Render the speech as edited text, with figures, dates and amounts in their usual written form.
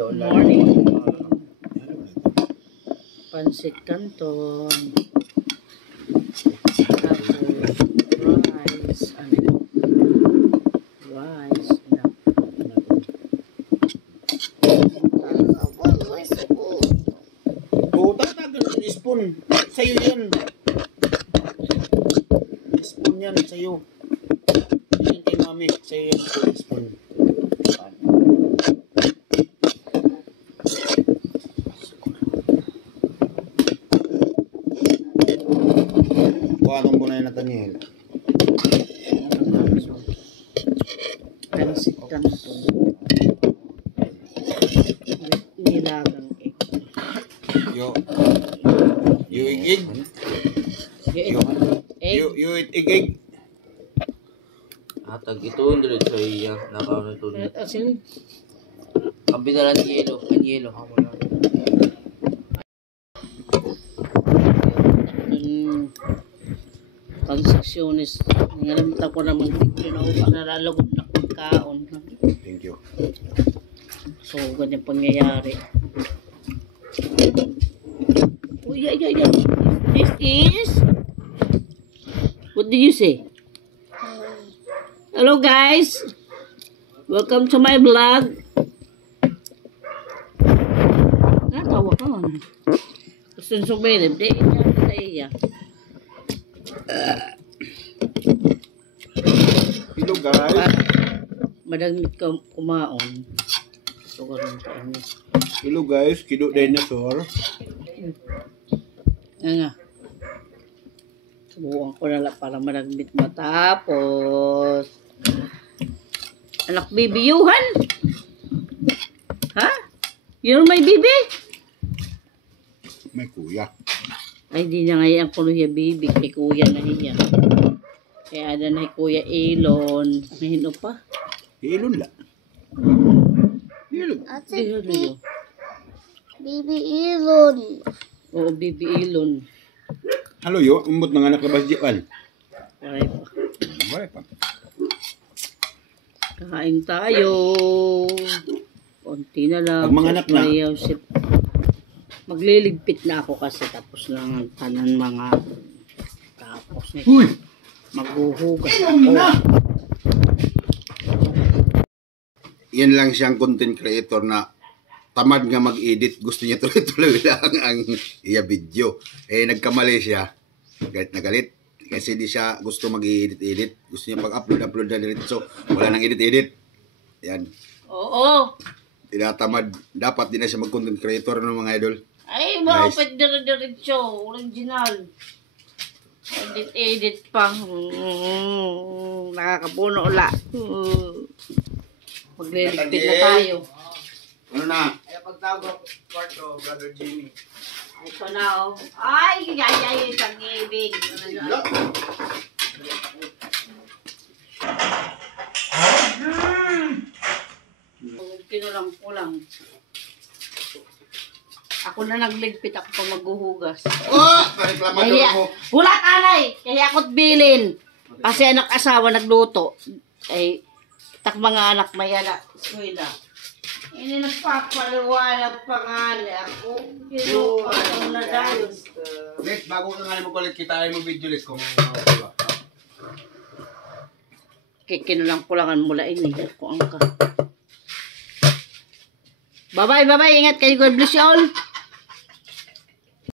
Morning. Pansit canton. Tapos rice. Rice. Spoon. Sa'yo yan. Spoon yan. Sa'yo. Yan kay mami. Sa'yo yan. Spoon. Buwanong muna yung Nathaniel. Pansit canton. Nilagang egg. You eat egg? You eat egg? Atag ito, hindi rin sa iya. Nakawin ito. Sino? Ang binalan ng yelo. Ang yelo. Transacciones. Ngalamta ko naman dito na upang nalalagod na pagkaon. Thank you. So, ganyan pangyayari. Uy, ay. This is... What did you say? Hello, guys. Welcome to my vlog. Natawa ka man. Gusto nyo sumayin. Hindi, iya. Hello, guys. Madagmit ka kumaon. So, karoon ka ano. Hello, guys. Kido dinosaur. Nga. Subukan ko na lang para madagmit matapos. Anak bibiyuhan? Ha? Yun may bibi? May kuya. Ay, di na nga yan kuya bibi. Kay kuya na yan. Kaya ada na kuya Elon. Mahino pa? Ilon lang. Ilon. Ilon yun. Bibi Elon. Oo, bibi Elon. Halo yo, umot ng anak na basjian. Waray pa. Waray pa. Kain tayo. Konti na lang. Pag mga anak na. Magliligpit na ako kasi tapos lang ang tanan mga tapos na maghuhugas ako. Yan lang siyang content creator na tamad nga mag-edit. Gusto niya tuloy-tuloy lang ang iya video. Eh, nagkamali siya. Galit na galit. Kasi di siya gusto mag-edit-edit. Gusto niya pag-upload na diretso. Wala nang edit-edit. Yan. Oo. Tinatamad. Dapat din na siya mag-content creator ng mga idol. Ay, mapit dire-diretso. Original. Edit pa. Nakakapuno ula. Magliligpit na tayo. Ano na? Ay, pagtawag kwarto, Brother Jimmy. Ito na oh. Ay, isang ibig. Kinulang ko lang. Ako na nagligpit, ako pa maghuhugas. Oh! Reklamador mo. Wala kanay! Kaya ako't bilin. Kasi anak asawa nagluto. Ay, tak mga anak may anak. Eskwela. Ini nagpapaliwanag pa nga ako. Kinuha na dahil. Wait, bago ka nga mo kulit, kita ay mo video ulit kung Kinulang kulangan mula ini. Kung ang ka. Bye-bye. Ingat kayo. God bless you all.